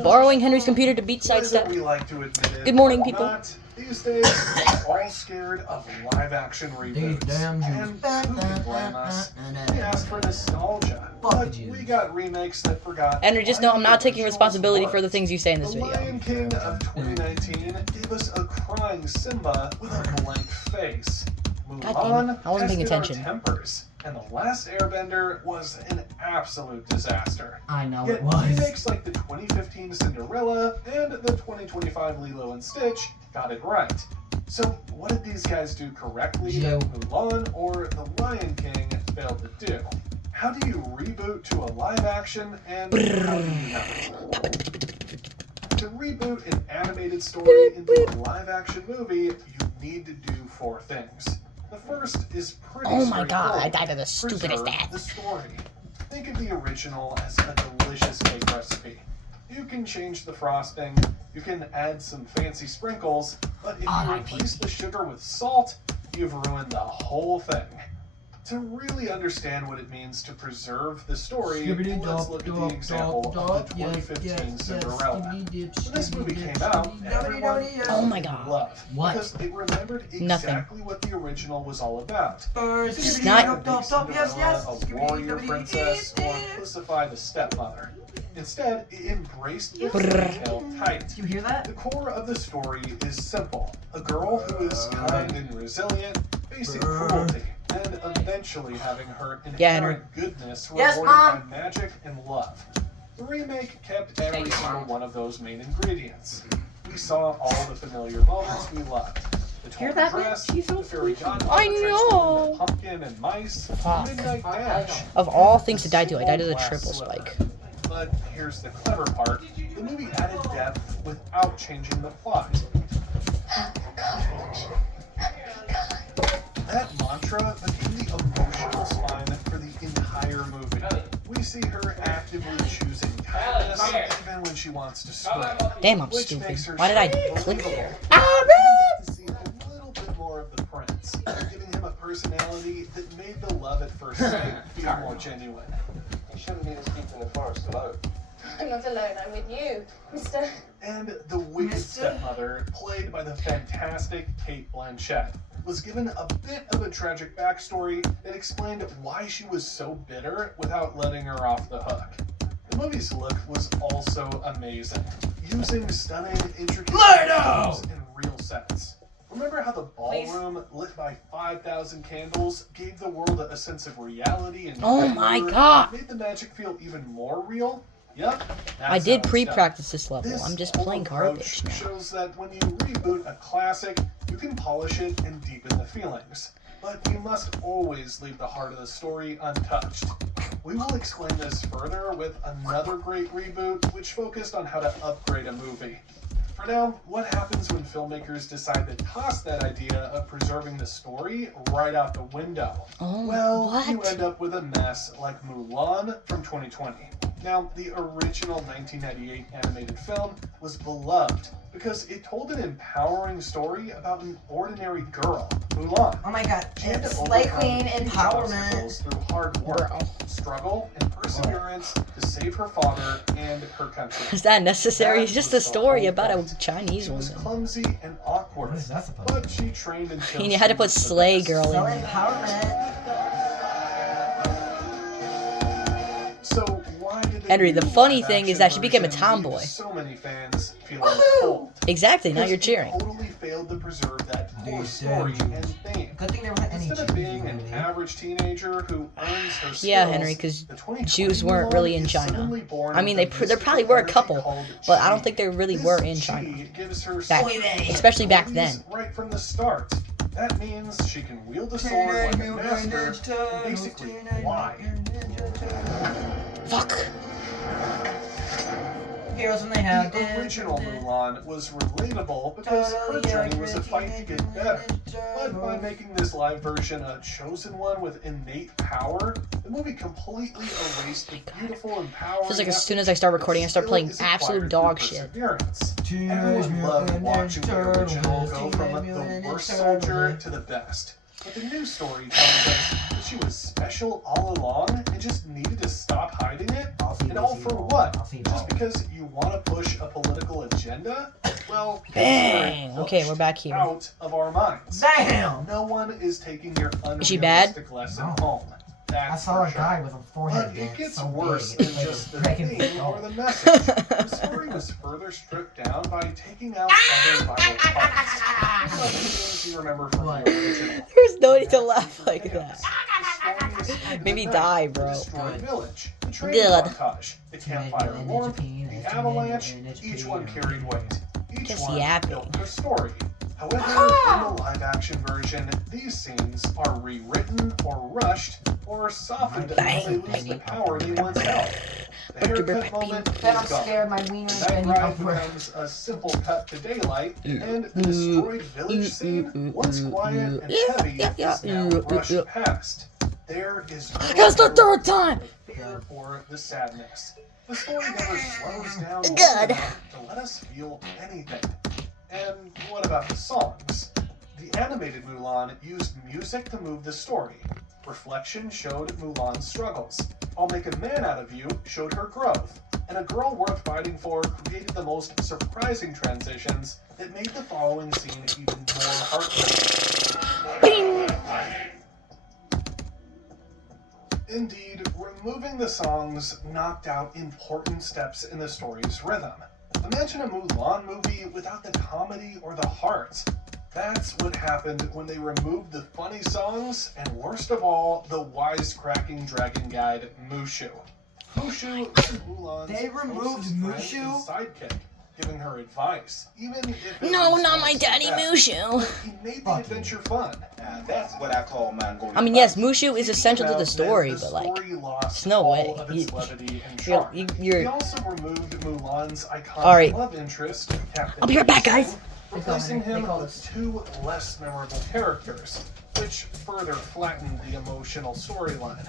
Borrowing Henry's computer to beat sidestep. Good morning, people. These days, we're all scared of live-action reboots. And who can blame us? We asked for nostalgia, but we got remakes that forgot. Henry, just know I'm not taking responsibility for the things you say in this video. The Lion King of 2019 gave us a crying Simba with a blank face. Mulan I wasn't paying attention. Tempers, and The Last Airbender was an absolute disaster. I know Yet it was. remakes like the 2015 Cinderella and the 2025 Lilo and Stitch got it right. So what did these guys do correctly that Mulan or The Lion King failed to do? How do you reboot to a live action, and how do you know? To reboot an animated story into a live action movie, you need to do 4 things. The first is pretty Oh my god, I straightforward. died of the stupidest Preserve death. the story. Think of the original as a delicious cake recipe. You can change the frosting, you can add some fancy sprinkles, but if you replace the sugar with salt, you've ruined the whole thing. To really understand what it means to preserve the story, let's look at the example of the 2015 Cinderella. When this movie came out, everyone Oh my god. loved because it remembered exactly what the original was all about. It's not. A warrior princess or Pussify the stepmother. Instead, it embraced the tale tight. You hear that? The core of the story is simple. A girl who is kind and resilient, facing cruelty, and eventually having her inherent goodness rewarded by magic and love. The remake kept every single one of those main ingredients. We saw all the familiar moments we loved. The torn dress, the fairy godmother I know. the pumpkin and mice, Fuck. Midnight Dash. Of all things to die to, I died of the triple spike. But here's the clever part. The movie added depth without changing the plot. That mantra became the emotional spine for the entire movie. We see her actively choosing kindness even when she wants to scream. Damn, I'm stupid. Why did I click there? To see a little bit more of the prince, giving him a personality that made the love at first sight feel more genuine. You shouldn't leave us keep in the forest alone. I'm not alone, I'm with you, Mr. And the wicked stepmother, played by the fantastic Kate Blanchett, was given a bit of a tragic backstory that explained why she was so bitter without letting her off the hook. The movie's look was also amazing, using stunning, intricate costumes and real sets. Remember how the ballroom, lit by 5,000 candles, gave the world a sense of reality and Oh my god. made the magic feel even more real? Yep. I did pre-practice this level. I'm just playing garbage now. Shows that when you reboot a classic, you can polish it and deepen the feelings. But you must always leave the heart of the story untouched. We will explain this further with another great reboot, which focused on how to upgrade a movie. For now, what happens when filmmakers decide to toss that idea of preserving the story right out the window? You end up with a mess like Mulan from 2020. Now, the original 1998 animated film was beloved because it told an empowering story about an ordinary girl, Mulan. Oh my god, She had to Slay overcome Queen huge empowerment. obstacles through hard work, struggle, and perseverance to save her father and her country. Is that necessary? It's just a story about a Chinese She was woman. clumsy and awkward, What is that supposed but she trained until And you had to put Slay Girl in So there. empowerment. So why did they Henry, the do funny live thing is action that she became a version tomboy. leaving so many fans feeling cold? Exactly, now you're Because cheering. it totally failed to preserve that core story and theme. Good thing there wasn't any Instead of Jews being in an the movie. average teenager who earns her skills, Yeah, Henry, because the 2020 Jews weren't really in Mulan is China. suddenly born I mean, with a there probably were a mystical couple, energy called but I don't chi. think they really This were in chi China. gives her Back, superpowers especially back then. right from the start. That means she can wield a sword like a master and basically fly. Fuck. Heroes when they have The original Mulan was relatable because her journey was a fight to get better. But by making this live version a chosen one with innate power, the movie completely erased the beautiful and powerful. Feels like as soon as I start recording, I start playing absolute dog shit. Everyone loved watching the original go from the worst soldier to the best. But the new story tells us that she was special all along and just needed to stop hiding it. And all for what? Just because you want to push a political agenda? Well, Bang! Okay, we're back here. Out of our minds. Damn! No one is taking your Is she bad? unrealistic lesson No. home. I saw a guy with a forehead But it band gets so worse big, than it's just the like a theme dragon or the message. The story was further stripped down by taking out other vital parts. Just like the things you remember from What? the original. There's no need to laugh like that. The story is Made me the die, night, bro. The destroyed village, the train Good. montage, the campfire warmth, the avalanche. Each one carried weight. Each Just one yapping. built her story. However, in the live-action version, these scenes are rewritten or rushed or softened until they lose the power they once held. The haircut moment is Then I'm gone. scared my wiener is That bending ride upward. becomes a simple cut to daylight, and the destroyed village scene, once quiet and heavy, is now brushed past. There is no That's the third time! fear for the sadness. The story never slows down long Good. enough to let us feel anything. And what about the songs? The animated Mulan used music to move the story. Reflection showed Mulan's struggles. I'll Make a Man Out of You showed her growth. And A Girl Worth Fighting For created the most surprising transitions that made the following scene even more heartbreaking. Indeed, removing the songs knocked out important steps in the story's rhythm. Imagine a Mulan movie without the comedy or the heart. That's what happened when they removed the funny songs and, worst of all, the wisecracking dragon guide Mushu. Mushu is Mulan's They removed closest friend Mushu? and sidekick, giving her advice, even if it No, was not my so daddy bad. Mushu. He made the Fuck adventure fun. That's what I call Mongolian. I mean, yes, Mushu is essential to the Speaking story, of, but like, story lost it's no all way. of its levity and You're- charm. you're- He also removed Mulan's iconic Alright. love interest, Captain I'll be right back, guys. replacing They him call with us. two less memorable characters, which further flattened the emotional storyline.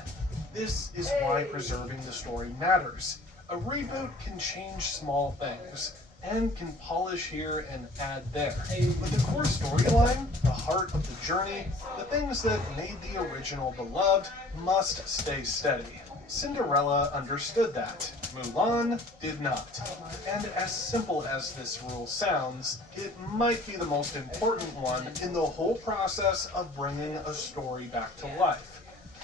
This is why preserving the story matters. A reboot can change small things, and can polish here and add there. But the core storyline, the heart of the journey, the things that made the original beloved, must stay steady. Cinderella understood that. Mulan did not. And as simple as this rule sounds, it might be the most important one in the whole process of bringing a story back to life.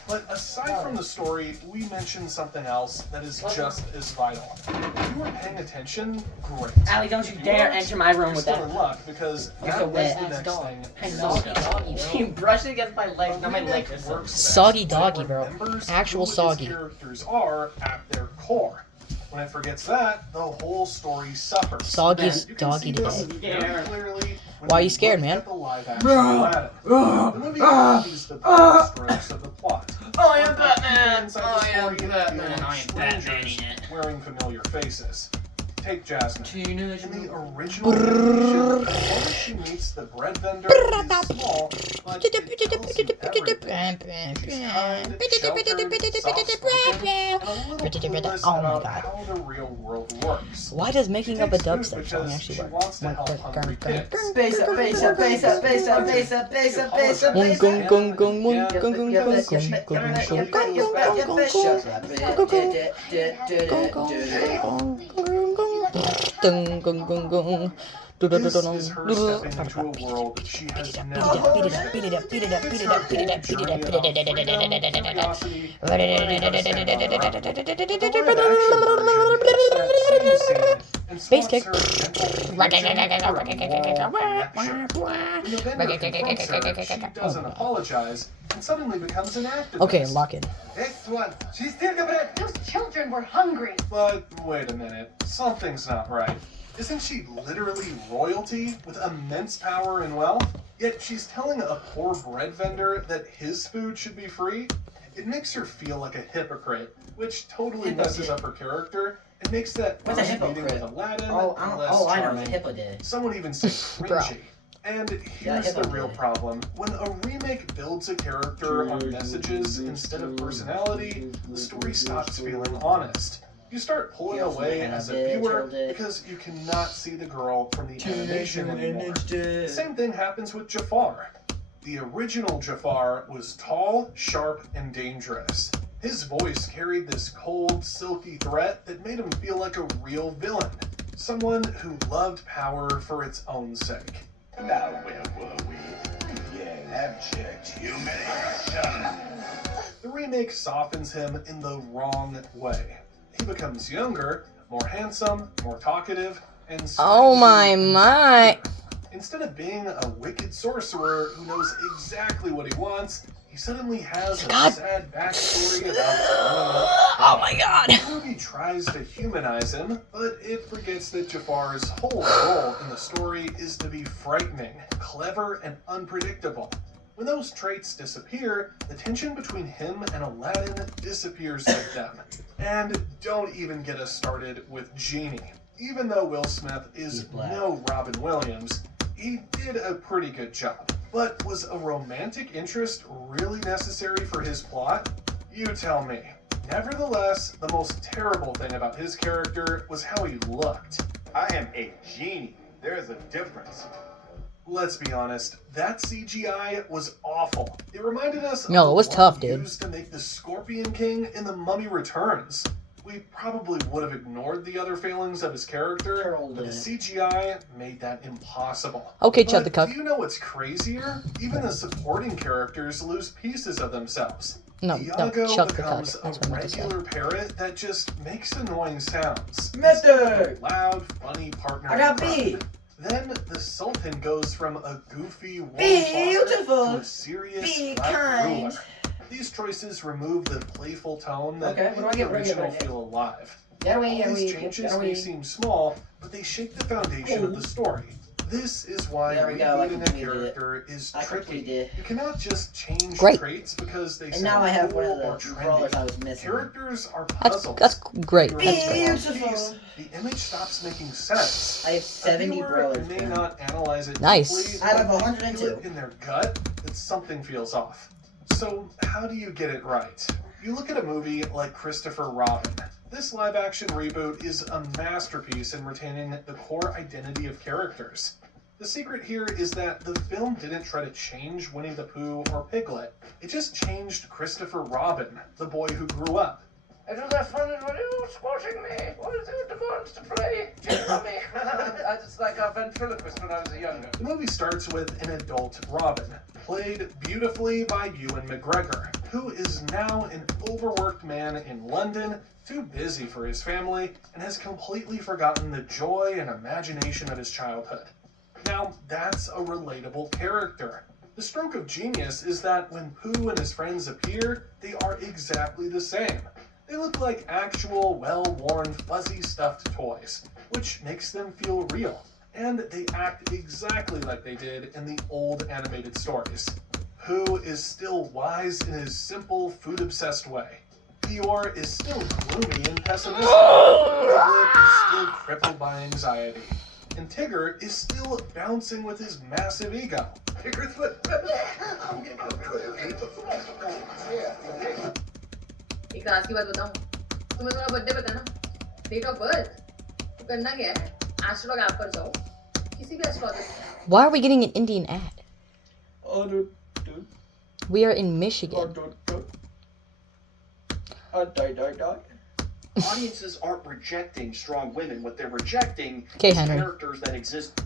But aside from the story, we mentioned something else that is just as vital. If you were paying attention, great. Allie, don't you If dare weren't, enter my room you're with still that. in luck because You're that so was wet. the That's next dog. thing. Hey, Soggy doggy. You brushed it against my leg. Now my leg is so. Soggy doggy, bro. Actual soggy. Characters are at their core. When it forgets that, the whole story suffers. Soggy's You can doggy see this today. very clearly when Why are you you scared, look man? at the live-action Aladdin. The movie copies the broad strokes of the plot. I am Batman. Inside the I am story, Batman. you I are am Batman strangers in it. wearing familiar faces. Take Jasmine. Teenage In the Mutant. original animation, the moment she meets the bread vendor is small, but it tells you everything. She's kind, sheltered, soft-spoken, and a little clueless Oh my about God. how the real world works. Why does She making up a takes food dubstep song because actually she work? wants to help hungry kids. Bass up, bass up, bass up, bass up, bass up, bass up, bass up, bass up. Gong gong gong gong gong gong gong gong gong gong gong gong gong. This is her stepping into a world she has never Beat it up, beat it up, beat it up, beat it up, beat it up, beat it up, beat it up, Space kick. She doesn't apologize and suddenly becomes an activist. Okay, lock in. Next one. She's still the bread. Those children were hungry. But wait a minute, something's not right. Isn't she literally royalty with immense power and wealth? Yet she's telling a poor bread vendor that his food should be free? It makes her feel like a hypocrite, which totally messes up her character and makes that What's a first meeting with hypocrite? Aladdin Oh, less I know, charming. the hippo did. Some would even say cringy. And here's hippo the real did. problem. When a remake builds a character on messages instead of personality, the story stops feeling honest. You start pulling away as a viewer because you cannot see the girl from the animation anymore. The same thing happens with Jafar. The original Jafar was tall, sharp, and dangerous. His voice carried this cold, silky threat that made him feel like a real villain. Someone who loved power for its own sake. Now where were we? Yeah, abject humiliation. The remake softens him in the wrong way. He becomes younger, more handsome, more talkative, and Oh my. insecure. Instead of being a wicked sorcerer who knows exactly what he wants, he suddenly has a sad backstory about growing up. Oh my god. The movie tries to humanize him, but it forgets that Jafar's whole role in the story is to be frightening, clever, and unpredictable. When those traits disappear, the tension between him and Aladdin disappears with them. And don't even get us started with Genie. Even though Will Smith is no Robin Williams, he did a pretty good job. But was a romantic interest really necessary for his plot? You tell me. Nevertheless, the most terrible thing about his character was how he looked. I am a genie. There is a difference. Let's be honest, that CGI was awful. It reminded us of No, the it was one tough, dude. used to make the Scorpion King in The Mummy Returns. We probably would have ignored the other failings of his character, but the CGI made that impossible. Okay, Chud the But Cuck. do you know what's crazier? Even the supporting characters lose pieces of themselves. No, Iago Chuck the becomes Cuck. That's a what I meant to say. regular parrot that just makes annoying sounds. Mister! Loud, funny partner. I got in crime. B. Then the Sultan goes from a goofy warm Beautiful. to a serious Be black kind. ruler. These choices remove the playful tone that Okay, what do I made get? the What do I get? original feel alive. Get away, All get these away, changes get may away. seem small, but they shape the foundation of the story. This is why There we go, I rebooting a completed it. character is I tricky. completed. You cannot just change Great. traits because they And sound now I have cool one or of the brawlers trendy. I was missing. Characters are That's puzzles. great. You're That's in great. one Beautiful. piece, the image stops making sense. I have A 70 viewer brawlers. may man. not analyze it Nice. deeply, Out of but 102. feel it in their gut that something feels off. So how do you get it right? You look at a movie like Christopher Robin. This live-action reboot is a masterpiece in retaining the core identity of characters. The secret here is that the film didn't try to change Winnie the Pooh or Piglet. It just changed Christopher Robin, the boy who grew up. I do that fun when you squashing me. What is it the monster play? Mommy. I just like a ventriloquist when I was younger. The movie starts with an adult Robin, played beautifully by Ewan McGregor, who is now an overworked man in London, too busy for his family, and has completely forgotten the joy and imagination of his childhood. Now, that's a relatable character. The stroke of genius is that when Pooh and his friends appear, they are exactly the same. They look like actual, well-worn, fuzzy stuffed toys, which makes them feel real. And they act exactly like they did in the old animated stories. Pooh is still wise in his simple, food-obsessed way. Eeyore is still gloomy and pessimistic. Piglet is still crippled by anxiety. And Tigger is still bouncing with his massive ego. Tigger's what? एक राज की बात बताऊं तुम्हें तुम्हारा birthday पता ना date of birth तो करना क्या है एस्ट्रोलॉग ऐप पर जाओ किसी भी astrologer Why are we getting an Indian ad? We are in Michigan. Audiences aren't rejecting strong women. What they're rejecting Okay, is Henry. characters that exist.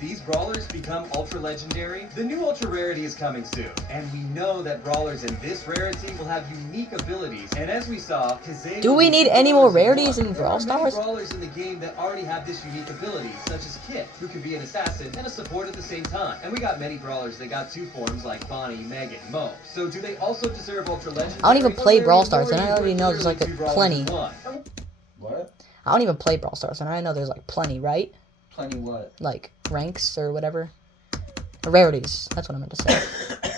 These brawlers become ultra legendary, the new ultra rarity is coming soon. And we know that brawlers in this rarity will have unique abilities. And as we saw, Kazay Do we will be need two any more brawlers rarities one. in There Brawl are many Stars? brawlers in the game that already have this unique ability, such as Kit, who can be an assassin and a support at the same time. And we got many brawlers that got two forms like Bonnie, Megan, Mo. So do they also deserve ultra legendary? I don't even play Or Brawl is Stars, and I more already know there's like two brawlers plenty. in one? What? I don't even play Brawl Stars, and I know there's like plenty, right? Plenty what? Like ranks or whatever. Rarities. That's what I meant to say.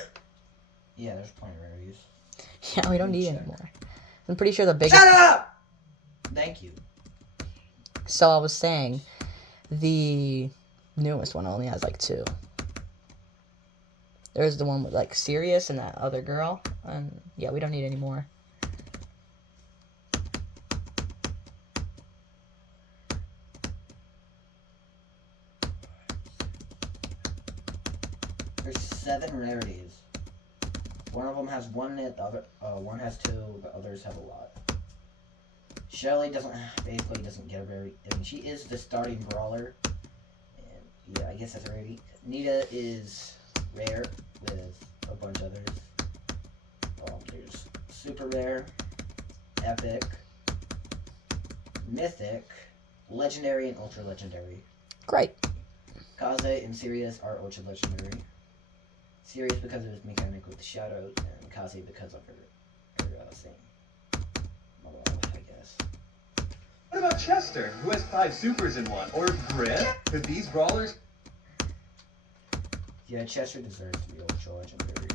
Yeah, there's plenty of rarities. Yeah, we don't need any more. I'm pretty sure the biggest. Shut up! Thank you. So I was saying, the newest one only has like 2. There's the one with like Sirius and that other girl, and yeah, we don't need any more. There's 7 rarities. One of them has 1 in it, the other one has 2, the others have a lot. Shelly basically doesn't get a rarity. I mean, she is the starting brawler. And yeah, I guess that's a rarity. Nita is rare with a bunch of others. There's super rare, epic, mythic, legendary, and ultra legendary. Great. Kaze and Sirius are ultra legendary. Sirius because of his mechanic with the shadows, and Kaze because of her thing. I guess. What about Chester, who has 5 supers in one? Or Griff? Could these brawlers... Yeah, Chester deserves to be ultra legendary.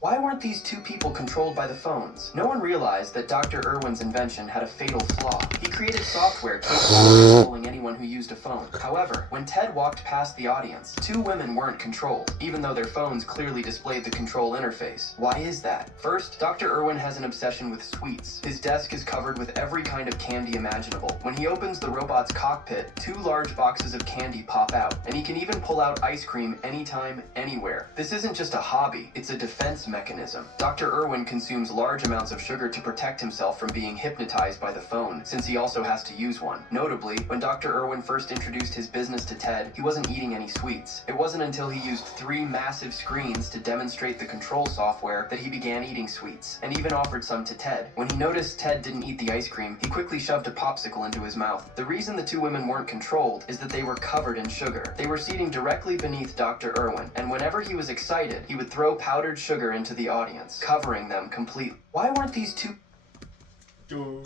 Why weren't these 2 people controlled by the phones? No one realized that Dr. Irwin's invention had a fatal flaw. He created software capable of controlling anyone who used a phone. However, when Ted walked past the audience, 2 women weren't controlled, even though their phones clearly displayed the control interface. Why is that? First, Dr. Irwin has an obsession with sweets. His desk is covered with every kind of candy imaginable. When he opens the robot's cockpit, 2 large boxes of candy pop out, and he can even pull out ice cream anytime, anywhere. This isn't just a hobby, it's a defense mechanism. Dr. Irwin consumes large amounts of sugar to protect himself from being hypnotized by the phone, since he also has to use one. Notably, when Dr. Irwin first introduced his business to Ted, he wasn't eating any sweets. It wasn't until he used 3 massive screens to demonstrate the control software that he began eating sweets, and even offered some to Ted. When he noticed Ted didn't eat the ice cream, he quickly shoved a popsicle into his mouth. The reason the 2 women weren't controlled is that they were covered in sugar. They were seating directly beneath Dr. Irwin, and whenever he was excited, he would throw powdered sugar into the audience, covering them completely. Why weren't these 2...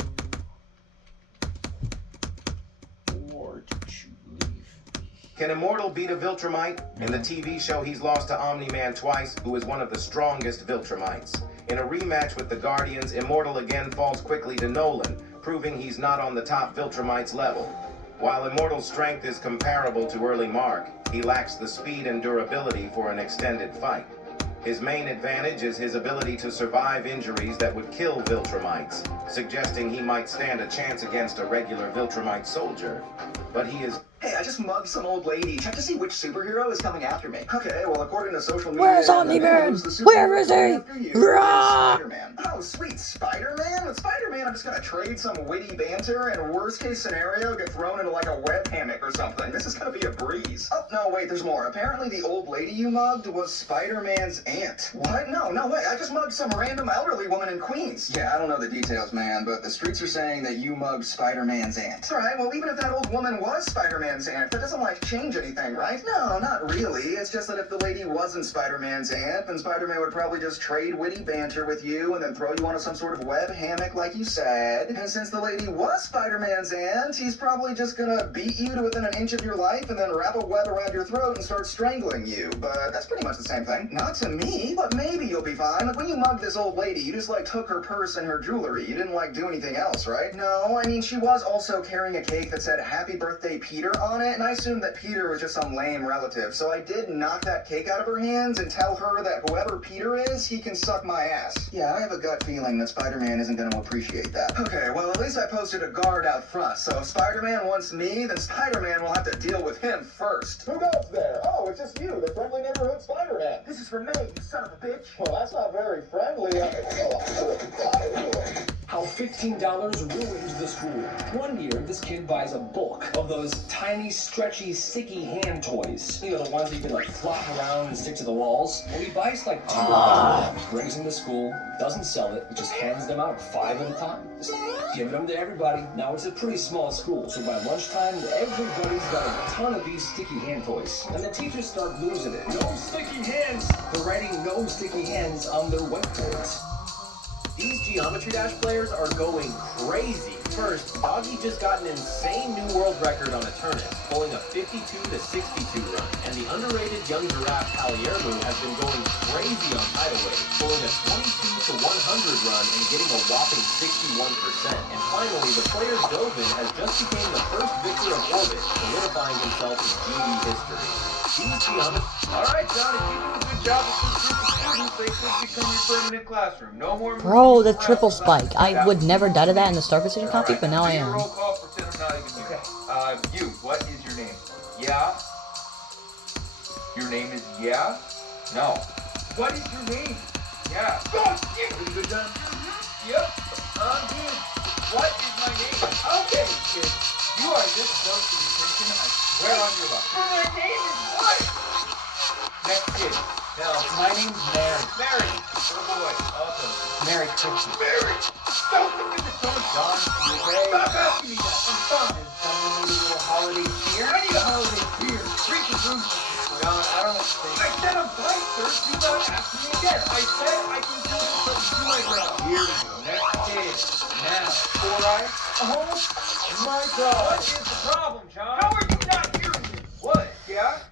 Can Immortal beat a Viltrumite? In the TV show, he's lost to Omni-Man twice, who is one of the strongest Viltrumites. In a rematch with the Guardians, Immortal again falls quickly to Nolan, proving he's not on the top Viltrumite's level. While Immortal's strength is comparable to early Mark, he lacks the speed and durability for an extended fight. His main advantage is his ability to survive injuries that would kill Viltrumites, suggesting he might stand a chance against a regular Viltrumite soldier. But he is... Hey, I just mugged some old lady. Check to see which superhero is coming after me. Okay, well, according to social media... Where's Omni-Man? Where is he? Rah! Spider-Man. Oh, sweet, Spider-Man? With Spider-Man, I'm just gonna trade some witty banter and worst-case scenario, get thrown into like a web hammock or something. This is gonna be a breeze. Oh, no, wait, there's more. Apparently the old lady you mugged was Spider-Man's aunt. What? No, wait, I just mugged some random elderly woman in Queens. Yeah, I don't know the details, man, but the streets are saying that you mugged Spider-Man's aunt. Alright, well, even if that old woman was Spider-Man's aunt, that doesn't like change anything, right? No, not really. It's just that if the lady wasn't Spider-Man's aunt, then Spider-Man would probably just trade witty banter with you and then throw you onto some sort of web hammock like you said. And since the lady was Spider-Man's aunt, he's probably just gonna beat you to within an inch of your life and then wrap a web around your throat and start strangling you. But that's pretty much the same thing. Not to me, but maybe you'll be fine. Like when you mugged this old lady, you just like took her purse and her jewelry. You didn't like do anything else, right? No, I mean she was also carrying a cake that said Happy Birthday Peter on it, and I assumed that Peter was just some lame relative, so I did knock that cake out of her hands and tell her that whoever Peter is, he can suck my ass. Yeah, I have a gut feeling that Spider-Man isn't going to appreciate that. Okay, well, at least I posted a guard out front, so if Spider-Man wants me, then Spider-Man will have to deal with him first. Who goes there? Oh, it's just you, the friendly neighborhood Spider-Man. This is for me, you son of a bitch. Well, that's not very friendly. How $15 ruins the school. One year, this kid buys a bulk of those tiny, stretchy, sticky hand toys. You know, the ones that you can like flop around and stick to the walls. Well, he buys like 2 of them, brings them to school, doesn't sell it, he just hands them out 5 at a time. Just giving them to everybody. Now, it's a pretty small school, so by lunchtime, everybody's got a ton of these sticky hand toys. And the teachers start losing it. No sticky hands! They're writing no sticky hands on their whiteboards. These Geometry Dash players are going crazy. First, Doggy just got an insane new world record on a turnip, pulling a 52 to 62 run. And the underrated young giraffe Paliermu has been going crazy on tidal wave, pulling a 22 to 100 run and getting a whopping 61%. And finally, the player Dovin has just become the first victor of Orbit, solidifying himself in GD history. These Geometry... Alright, John, if you do a good job with this group of students, they could become your permanent classroom. No more... Bro, the triple spike. I would never die to that in the Star Precision copy, but now I am. Roll call, pretend I'm not even here. You, what is your name? Yeah? Your name is Yeah? No. What is your name? Yeah. Oh, shit! Pretty good, John? Yep. I'm good. What is my name? Okay, kid. You are this close to distinction, I swear on your life. My name is what? Next kid. Now, my name's Mary. Mary. Oh boy. Awesome. Merry Christmas. Mary! Don't look at the phone. John, you okay? Stop asking me that. I'm fine. Does someone need a little holiday cheer? I need a holiday cheer. Freaking room. John, I don't think... I said I'm fine, sir. Do not ask me again. I said I can do this, but do my job. Here we go. Next kid. Now. 4 eyes. Oh my God. What is the problem, John? How are you not hearing me? What? Yeah?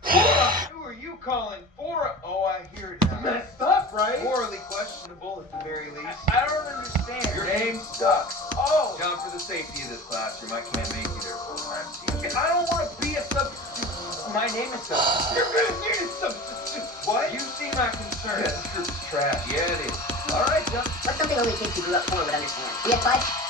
Who are you calling? Oh, I hear it now. Messed up, right? Morally questionable at the very least. I don't understand. Your name sucks. Oh. John, for the safety of this classroom, I can't make you their full-time teacher. I don't want to be a substitute. My name is substitute. You're gonna need a substitute. What? You see my concern. Yeah, this group is trash. Yeah, it is. All right, John. What's something only kids who grew up poor would understand? We had 5.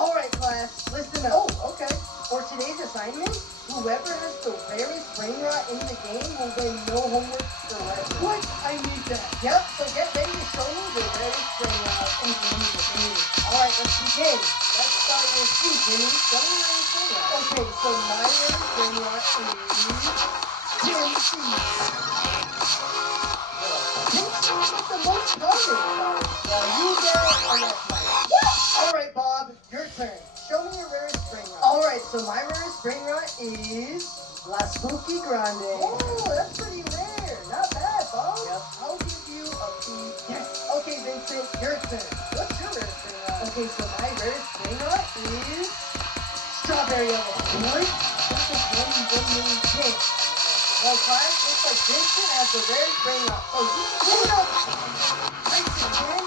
Alright class, listen up. Oh, okay. For today's assignment, whoever has the rarest brain rot in the game will win no homework forever. What? I need that. Yep, so get ready to show me the rarest brain rot in the game. Alright, let's begin. Let's start with you, Jimmy. Show me your rarest brain rot. Okay, so my rarest brain rot is... Tim C. Tim C is the most common. You get a left line. Alright, Bob, your turn. Show me your rarest brain rot. Alright, so my rarest brain rot is La Spooky Grande. Oh, that's pretty rare. Not bad, Bob. Yep. I'll give you a B. Yes. Okay, Vincent, your turn. What's your rarest brain rot? Okay, so my rarest brain rot is Strawberry Elephant. What? That's a 1 million hit. Well, class, looks like Vincent has the rarest brain rot. Oh, you give it up. Nice again.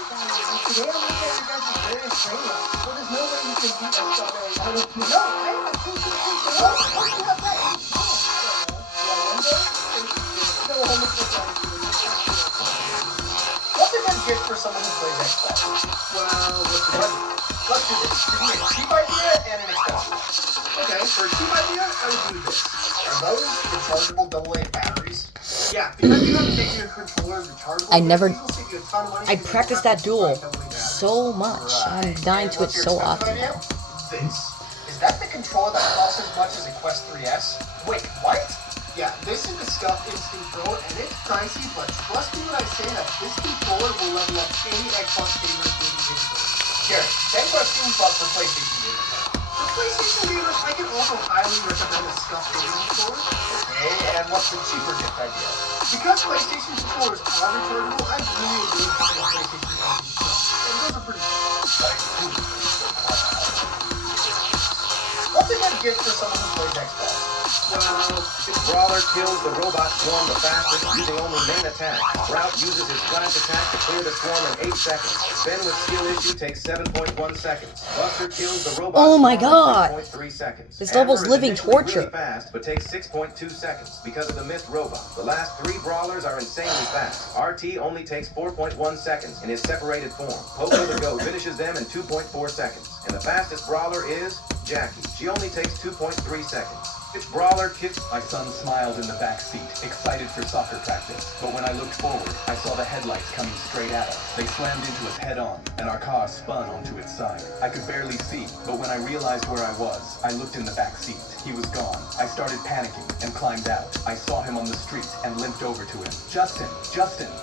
Today I'm looking at your guys' rarest brain rot. So there's no way you can beat a Strawberry Elephant. No, I have 2, 2, 2, 2. Oh, you have that. No homework for What's a good gift for someone who plays Xbox? Well, Let's do this. Give me a cheap idea and an expensive one. Okay, for a cheap idea, I would do this. Are those rechargeable AA batteries? Yeah, because you have taken your controller rechargeable. I never. These will save you a ton of money. I practiced that duel so much. I'm dying to it so often now. This. Is that the controller that costs as much as a Quest 3S? Wait, what? Yeah, this is the Scuff Instinct Pro, and it's pricey, but trust me when I say that this controller will level up any Xbox gamer's gaming capability. Here, 10 questions, but for PlayStation gamers. For PlayStation gamers, I can also highly recommend the Scuff gaming controller. Okay, and what's the cheaper gift idea? Because PlayStation controllers are rechargeable, I really enjoy having a PlayStation gaming stuff. And those are pretty cool. What's a good gift for someone who plays Xbox? Well, Brawler kills the robot swarm the fastest using only main attack. Sprout uses his flash attack to clear the swarm in 8 seconds. Spin with skill issue takes 7.1 seconds. Buster kills the robot Oh my swarm God. in 3.3 seconds. This level's Amber is living initially torture. Really fast, but takes 6.2 seconds because of the missed robot. The last 3 brawlers are insanely fast. RT only takes 4.1 seconds in his separated form. Poco the Go finishes them in 2.4 seconds. And the fastest brawler is Jackie. She only takes 2.3 seconds. Which brawler kicks? My son smiled in the back seat, excited for soccer practice. But when I looked forward, I saw the headlights coming straight at us. They slammed into us head-on, and our car spun onto its side. I could barely see, but when I realized where I was, I looked in the back seat. He was gone. I started panicking and climbed out. I saw him on the street and limped over to him. Justin,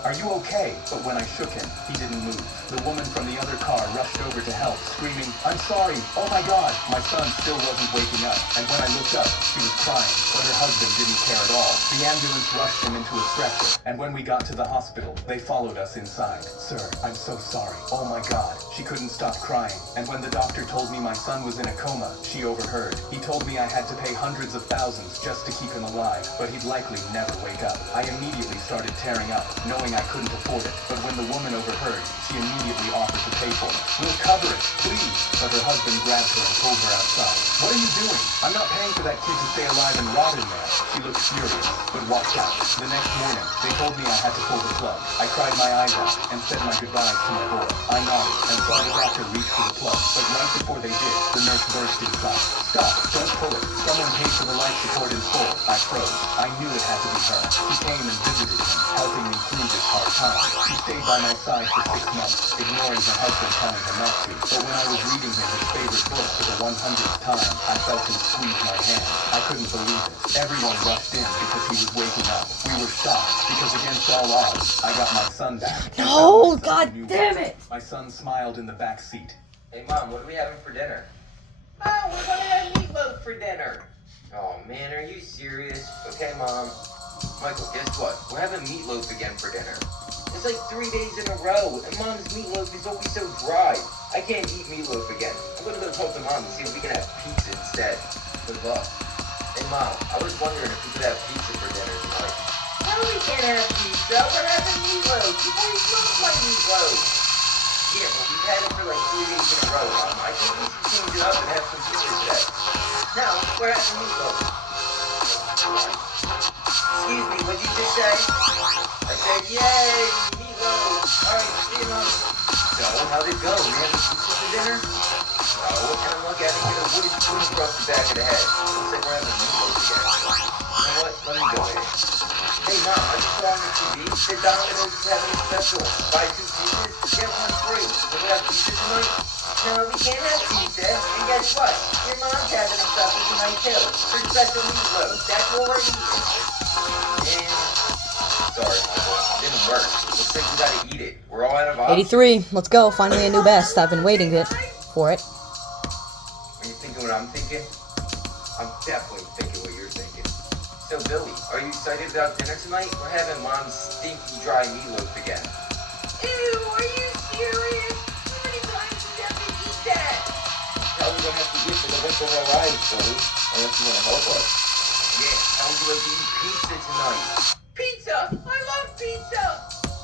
are you okay? But when I shook him, he didn't move. The woman from the other car rushed over to help, screaming, "I'm sorry, oh my God." My son still wasn't waking up, and when I looked up, she she was crying, but her husband didn't care at all. The ambulance rushed him into a stretcher, and when we got to the hospital, they followed us inside. Sir, I'm so sorry. Oh my God. She couldn't stop crying, and when the doctor told me my son was in a coma, she overheard. He told me I had to pay hundreds of thousands just to keep him alive, but he'd likely never wake up. I immediately started tearing up, knowing I couldn't afford it, but when the woman overheard, she immediately offered to pay for it. We'll cover it, please. But her husband grabbed her and pulled her outside. What are you doing? I'm not paying for that kid to stay alive and rot in there. She looked furious, but walked out. The next morning, they told me I had to pull the plug. I cried my eyes out and said my goodbyes to my boy. I nodded and saw the doctor reach for the plug, but right before they did, the nurse burst inside. Stop, don't pull it. Someone paid for the life support in full. I froze. I knew it had to be her. She came and visited him, helping me through this hard time. She stayed by my side for 6 months, ignoring her husband telling her not to. But when I was reading him his favorite book for the 100th time, I felt him squeeze my hand. I couldn't believe it. Everyone rushed in because he was waking up. We were shocked because against all odds, I got my son back. No, God damn it! My son smiled in the back seat. Hey, Mom, what are we having for dinner? Oh, we're gonna have meatloaf for dinner. Oh, man, are you serious? Okay, Mom. Michael, guess what? We're having meatloaf again for dinner. It's like 3 days in a row, and Mom's meatloaf is always so dry. I can't eat meatloaf again. I'm gonna go talk to Mom and see if we can have pizza instead. Good luck. Hey, Mom, I was wondering if we could have pizza for dinner tonight. No, we can't have pizza. We're having meatloaf. You always love my meatloaf. Yeah, but we've had it for like 3 days in a row, Mom. I think we should change it up and have some pizza today. No, we're having meatloaf. Excuse me, what'd you just say? I said, yay, meatloaf. Alright, see you, Mom. So, how'd it go? We having pizza for dinner? No, and I'm lucky I didn't get a wooden spoon across the back of the head. Looks like we're having meatloaf again. You know what? Let me go in. Hey, Mom, I just saw on the TV that Domino's is having a special. Buy 2 pizzas, get 1 free. Will we have pizza tonight? No, we can't have pizza. And guess what? Your mom's having a special tonight, too. For special meatloaf. That's what we're eating. And... sorry, didn't work. Looks like we gotta eat it. We're all out of options. 83. Let's go. Finally a new best. I've been waiting for it. Are you thinking what I'm thinking? I'm definitely thinking what you're thinking. So, Billy, are you excited about dinner tonight? We're having Mom's stinky dry meatloaf again. Ew, are you serious? How many times do we have to eat that? Probably gonna have to eat for the rest of our lives, Billy. Unless you wanna help us. Yeah, how would you like to eat pizza tonight? Pizza! I love pizza!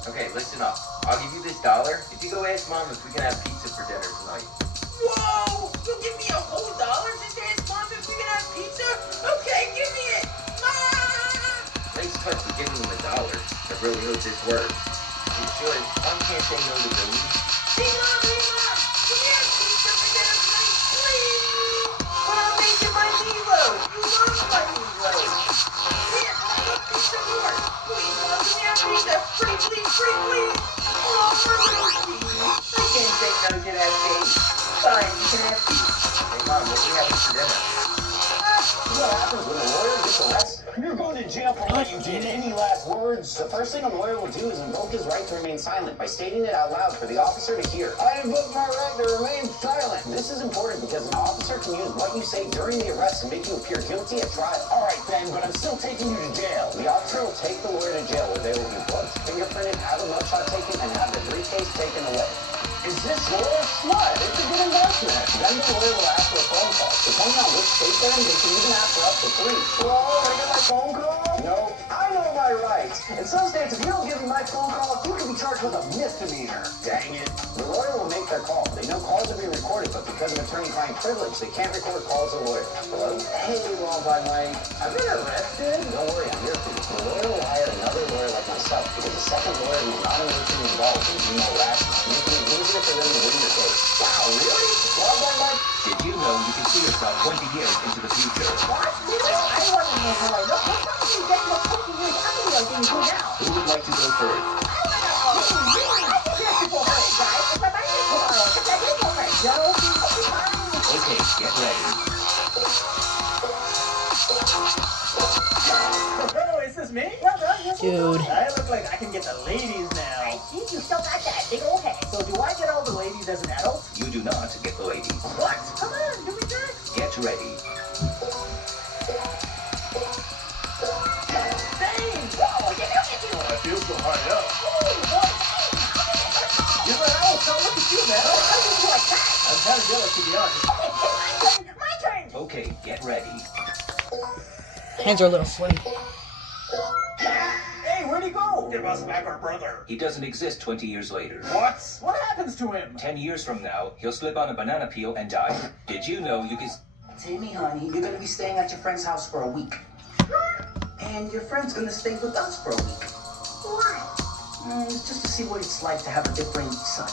Okay, listen up. I'll give you this $1 if you go ask Mom if we can have pizza for dinner tonight. Whoa! You'll give me a whole $1 just to ask Mom if we can have pizza? Okay, give me it! Mom! Nice touch for giving him $1. I really hope this works. It should. Mom can't say no to Billy. Hey, Mom! Can we have pizza for dinner tonight, please? But I'm making my meatloaf! You love my meatloaf! Yeah, but I love pizza more! Please, Mom, can we have pizza? Pretty please! Oh, for Lucy! I can't say no to that face. Fine, you can have pizza. Hey, Mom, what are we having for dinner? What happens when a lawyer gets arrested? You're going to jail for what you did. Any last words? The first thing a lawyer will do is invoke his right to remain silent by stating it out loud for the officer to hear. I invoke my right to remain silent. This is important because an officer can use what you say during the arrest to make you appear guilty at trial. All right, Ben, but I'm still taking you to jail. The officer will take the lawyer to jail where they will be booked, fingerprinted, have a mugshot taken, and have the briefcase taken away. Is this yours? What? It's a good investment. Then the lawyer will ask for a phone call. Depending on which state they're in, they can even ask for up to 3. Hello, can I get my phone call? No. I know my rights. In some states, if you don't give me my phone call, you can be charged with a misdemeanor. Dang it. The lawyer will make their call. They know calls will be recorded, but because of attorney-client privilege, they can't record calls of lawyer. Hello? Hey, Law-Abiding Mike. I've been arrested. Don't worry, I'm here for you. The lawyer will hire another lawyer like myself, because the second lawyer who is not emotionally involved will be more rational, making it easier for them to win your case. Wow, really? Law-Abiding Mike? Did you know you can see yourself 20 years into the future? What? Really? I want to know how I look. What time do you get to a 20 years after like you do now? Who would like to go first? I think you have to go first, guys. It's my birthday tomorrow. It's my birthday first. No, Okay, get ready. Oh, is this me? Well done, yes, Dude. I look like I can get the ladies now. I think you still got that big old head. So do I get all the ladies as an adult? You do not get the ladies. What? Come on, do it good. Get ready. kind of jealous, to be honest. My turn! Okay, get ready. Hands are a little sweaty. Hey, where'd he go? Give us back our brother. He doesn't exist 20 years later. What? What happens to him? 10 years from now, he'll slip on a banana peel and die. Did you know you can... Timmy, honey, you're gonna be staying at your friend's house for a week. And your friend's gonna stay with us for a week. Why? Just to see what it's like to have a different son.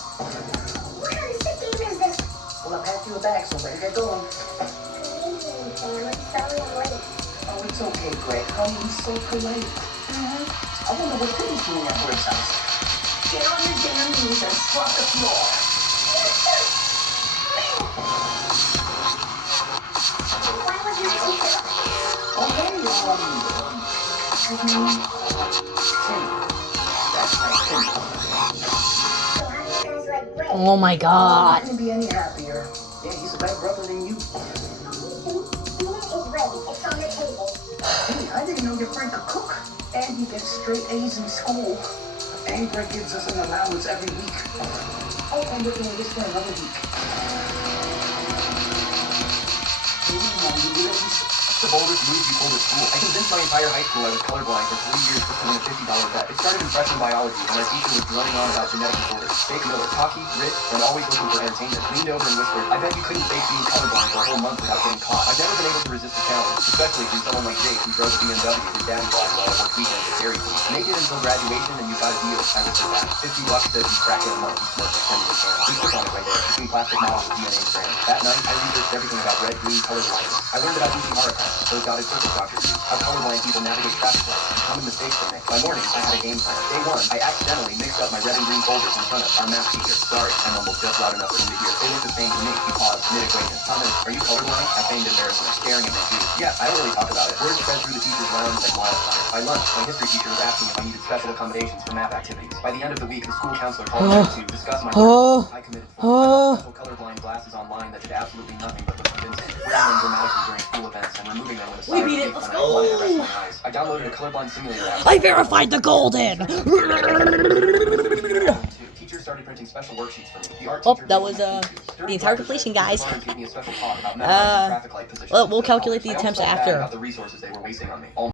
What kind of sick game is this? Well, I packed you a bag, so better get going. Amazing, Sam. I'm sorry I'm late. Oh, it's okay, Greg. Honey, he's so polite. I wonder what Timmy's doing at Greg's house. Get on your damn knees and scrub the floor. Why was your teacher? Oh, hey, his name, Timmy. That's right, Timmy. So how do you guys like Greg? Oh my I'm god. not gonna be any happier. Yeah, he's a better brother than you. Dinner is ready. It's on the table. Hey, I didn't know your friend could cook. And he gets straight A's in school. And Greg gives us an allowance every week. Oh, and we're doing this for another week. The boldest move before the school. I convinced my entire high school I was colorblind for 3 years just to win a $50 bet. It started in freshman biology when our teacher was droning on about genetic disorders. Fake Miller, cocky, rich, and always looking for entertainment, leaned over and whispered, I bet you couldn't fake being colorblind for a whole month without getting caught. I've never been able to resist the challenge, especially from someone like Jake who drove a BMW his daddy bought while I worked weekends at Dairy Queen. Make it until graduation and you got a deal, I whispered back. $50 says you crack it a month, he smirked and sent me his hand. We took on it right there, between plastic models with DNA strands. That night, I researched everything about red-green color blindness. I learned about Ishihara tests, those dotted circles doctors use, how colorblind people navigate traffic lights, and common mistakes they make. By morning, I had a game plan. Day one, I accidentally mixed up my red and green folders in front of our math teacher. Sorry, I mumbled just loud enough for him to hear. They look the same to me. He paused, mid-equation. Thomas, are you colorblind? I feigned embarrassment, staring at my shoes. Yeah, I don't really talk about it. Word spread through the teacher's lounge like wildfire. By lunch, my history teacher was asking if I needed special accommodations for math activities. By the end of the week, the school counselor called me to discuss my work. I committed fraud. Special colorblind glasses online that did absolutely nothing but look convincing. Wearing them dramatically during school events and removing them when a We beat it, let's go! I downloaded a colorblind simulator app. I verified the golden! Teachers started printing special worksheets for me. The art Oh, teacher that was the entire completion, guys. gave me a special talk about memorizing traffic light positions. Well, we'll calculate the I don't attempts feel bad after. about the resources they were wasting on me.